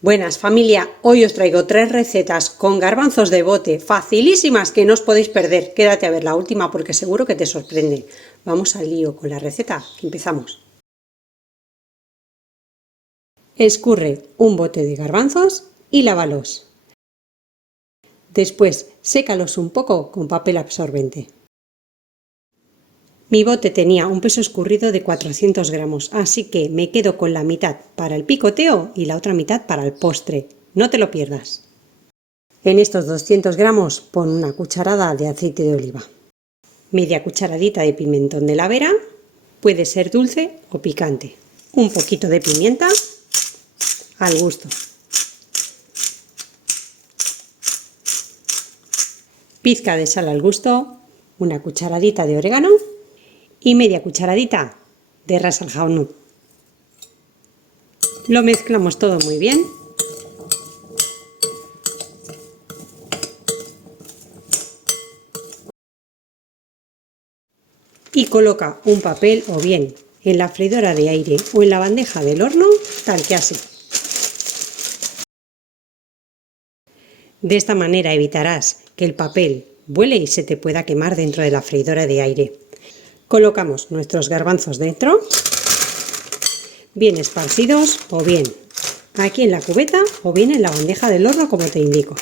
Buenas familia, hoy os traigo 3 recetas con garbanzos de bote, facilísimas que no os podéis perder. Quédate a ver la última porque seguro que te sorprende. Vamos al lío con la receta, que empezamos. Escurre un bote de garbanzos y lávalos. Después, sécalos un poco con papel absorbente. Mi bote tenía un peso escurrido de 400 gramos, así que me quedo con la mitad para el picoteo y la otra mitad para el postre. No te lo pierdas. En estos 200 gramos pon una cucharada de aceite de oliva, media cucharadita de pimentón de la Vera, puede ser dulce o picante, un poquito de pimienta al gusto, pizca de sal al gusto, una cucharadita de orégano y media cucharadita de ras al hanout. Lo mezclamos todo muy bien. Y coloca un papel o bien en la freidora de aire o en la bandeja del horno, tal que así. De esta manera evitarás que el papel vuele y se te pueda quemar dentro de la freidora de aire. Colocamos nuestros garbanzos dentro, bien esparcidos o bien aquí en la cubeta o bien en la bandeja del horno como te indico.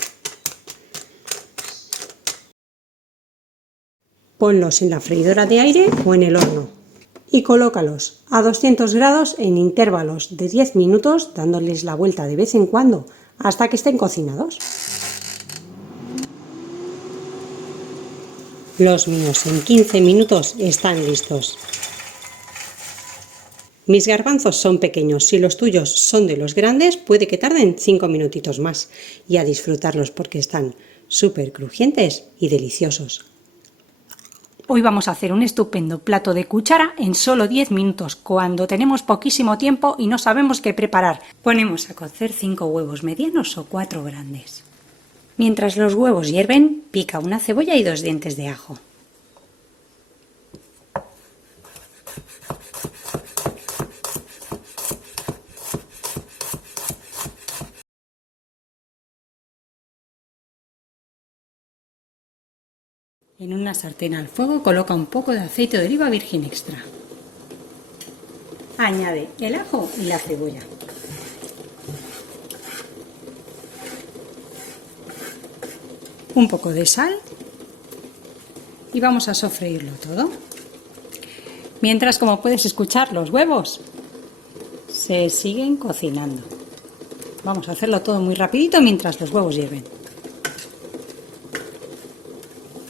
Ponlos en la freidora de aire o en el horno y colócalos a 200 grados en intervalos de 10 minutos, dándoles la vuelta de vez en cuando hasta que estén cocinados. Los míos en 15 minutos están listos. Mis garbanzos son pequeños, si los tuyos son de los grandes puede que tarden 5 minutitos más, y a disfrutarlos porque están súper crujientes y deliciosos. Hoy vamos a hacer un estupendo plato de cuchara en solo 10 minutos, cuando tenemos poquísimo tiempo y no sabemos qué preparar. Ponemos a cocer 5 huevos medianos o 4 grandes. Mientras los huevos hierven, pica una cebolla y 2 dientes de ajo. En una sartén al fuego coloca un poco de aceite de oliva virgen extra. Añade el ajo y la cebolla. Un poco de sal y vamos a sofreírlo todo. Mientras, como puedes escuchar, los huevos se siguen cocinando. Vamos a hacerlo todo muy rapidito mientras los huevos hierven.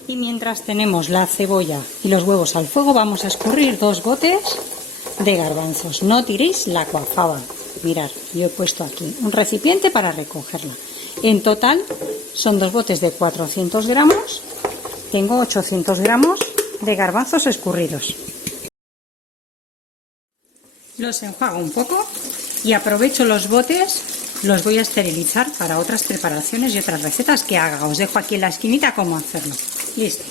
Y mientras tenemos la cebolla y los huevos al fuego, vamos a escurrir 2 botes de garbanzos. No tiréis la cuajada. Mirad, yo he puesto aquí un recipiente para recogerla. En total son 2 botes de 400 gramos. Tengo 800 gramos de garbanzos escurridos. Los enjuago un poco y aprovecho los botes, los voy a esterilizar para otras preparaciones y otras recetas que haga. Os dejo aquí en la esquinita cómo hacerlo. Listo.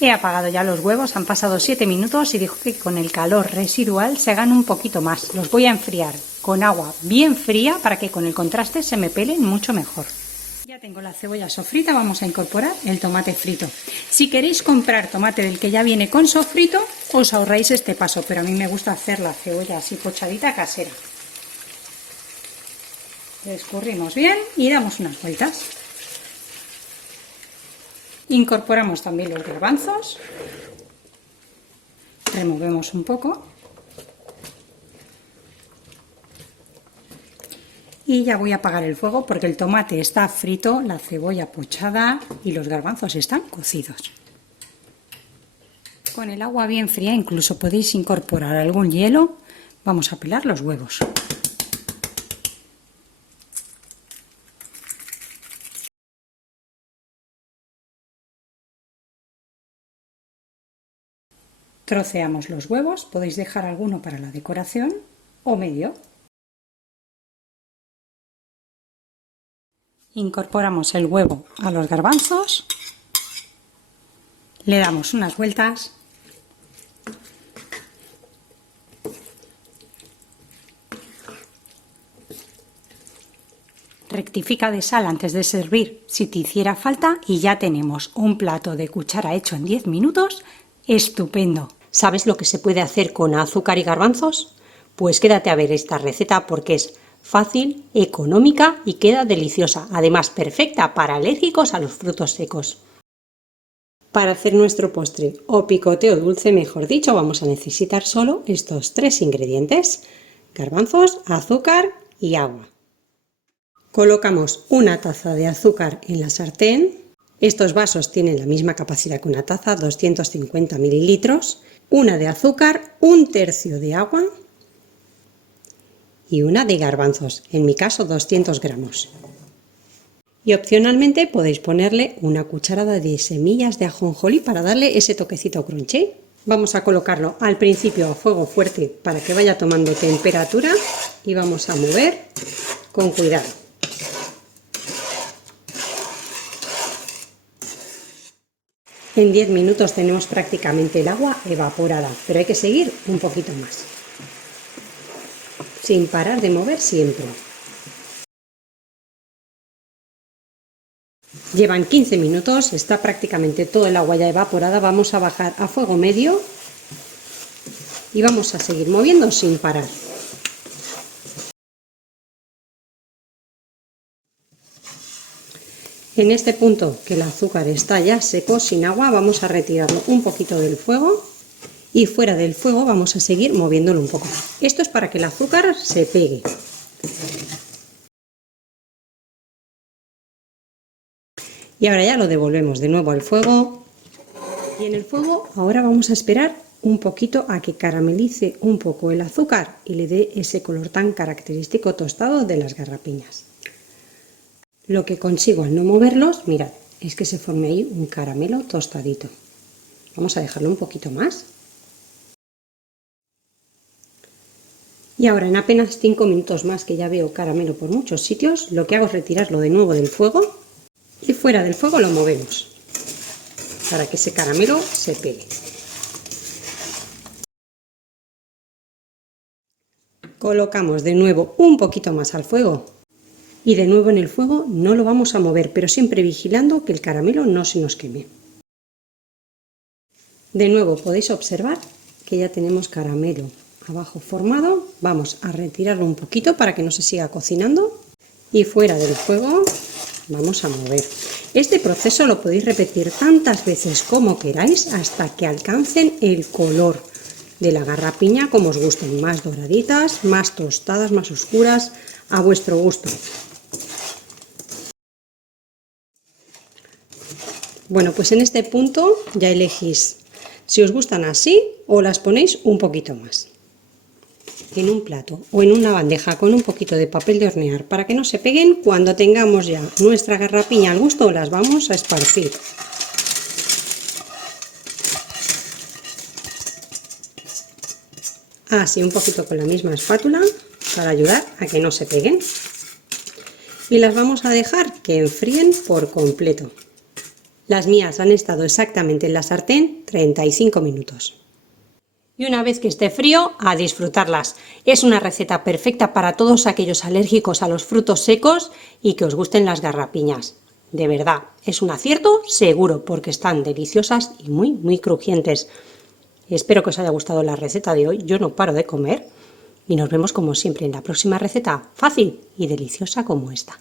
He apagado ya los huevos, han pasado 7 minutos y dijo que con el calor residual se hagan un poquito más. Los voy a enfriar con agua bien fría para que con el contraste se me pelen mucho mejor. Ya tengo la cebolla sofrita, vamos a incorporar el tomate frito. Si queréis comprar tomate del que ya viene con sofrito, os ahorráis este paso, pero a mí me gusta hacer la cebolla así pochadita casera. Le escurrimos bien y damos unas vueltas. Incorporamos también los garbanzos, removemos un poco y ya voy a apagar el fuego porque el tomate está frito, la cebolla pochada y los garbanzos están cocidos. Con el agua bien fría incluso podéis incorporar algún hielo. Vamos a pelar los huevos. Troceamos los huevos, podéis dejar alguno para la decoración o medio. Incorporamos el huevo a los garbanzos, le damos unas vueltas Rectifica de sal antes de servir si te hiciera falta y ya tenemos un plato de cuchara hecho en 10 minutos. ¡Estupendo! ¿Sabes lo que se puede hacer con azúcar y garbanzos? Pues quédate a ver esta receta porque es fácil, económica y queda deliciosa. Además, perfecta para alérgicos a los frutos secos. Para hacer nuestro postre o picoteo dulce, mejor dicho, vamos a necesitar solo estos 3 ingredientes: garbanzos, azúcar y agua. Colocamos una taza de azúcar en la sartén. Estos vasos tienen la misma capacidad que una taza, 250 mililitros. Una de azúcar, 1/3 de agua y una de garbanzos, en mi caso 200 gramos. Y opcionalmente podéis ponerle una cucharada de semillas de ajonjolí para darle ese toquecito crunchy. Vamos a colocarlo al principio a fuego fuerte para que vaya tomando temperatura y vamos a mover con cuidado. En 10 minutos tenemos prácticamente el agua evaporada, pero hay que seguir un poquito más, sin parar de mover siempre. Llevan 15 minutos, está prácticamente todo el agua ya evaporada. Vamos a bajar a fuego medio y vamos a seguir moviendo sin parar. En este punto que el azúcar está ya seco, sin agua, vamos a retirarlo un poquito del fuego y fuera del fuego vamos a seguir moviéndolo un poco. Esto es para que el azúcar se pegue. Y ahora ya lo devolvemos de nuevo al fuego. Y en el fuego ahora vamos a esperar un poquito a que caramelice un poco el azúcar y le dé ese color tan característico tostado de las garrapiñas. Lo que consigo al no moverlos, mirad, es que se forme ahí un caramelo tostadito. Vamos a dejarlo un poquito más. Y ahora en apenas 5 minutos más, que ya veo caramelo por muchos sitios, lo que hago es retirarlo de nuevo del fuego y fuera del fuego lo movemos para que ese caramelo se pegue. Colocamos de nuevo un poquito más al fuego. Y de nuevo en el fuego no lo vamos a mover, pero siempre vigilando que el caramelo no se nos queme. De nuevo podéis observar que ya tenemos caramelo abajo formado. Vamos a retirarlo un poquito para que no se siga cocinando. Y fuera del fuego vamos a mover. Este proceso lo podéis repetir tantas veces como queráis hasta que alcancen el color de la garrapiña como os gusten. Más doraditas, más tostadas, más oscuras, a vuestro gusto. Bueno, pues en este punto ya elegís si os gustan así o las ponéis un poquito más. En un plato o en una bandeja con un poquito de papel de hornear para que no se peguen. Cuando tengamos ya nuestra garrapiña al gusto las vamos a esparcir. Así un poquito con la misma espátula para ayudar a que no se peguen. Y las vamos a dejar que enfríen por completo. Las mías han estado exactamente en la sartén 35 minutos. Y una vez que esté frío, a disfrutarlas. Es una receta perfecta para todos aquellos alérgicos a los frutos secos y que os gusten las garrapiñas. De verdad, es un acierto seguro porque están deliciosas y muy crujientes. Espero que os haya gustado la receta de hoy. Yo no paro de comer y nos vemos como siempre en la próxima receta fácil y deliciosa como esta.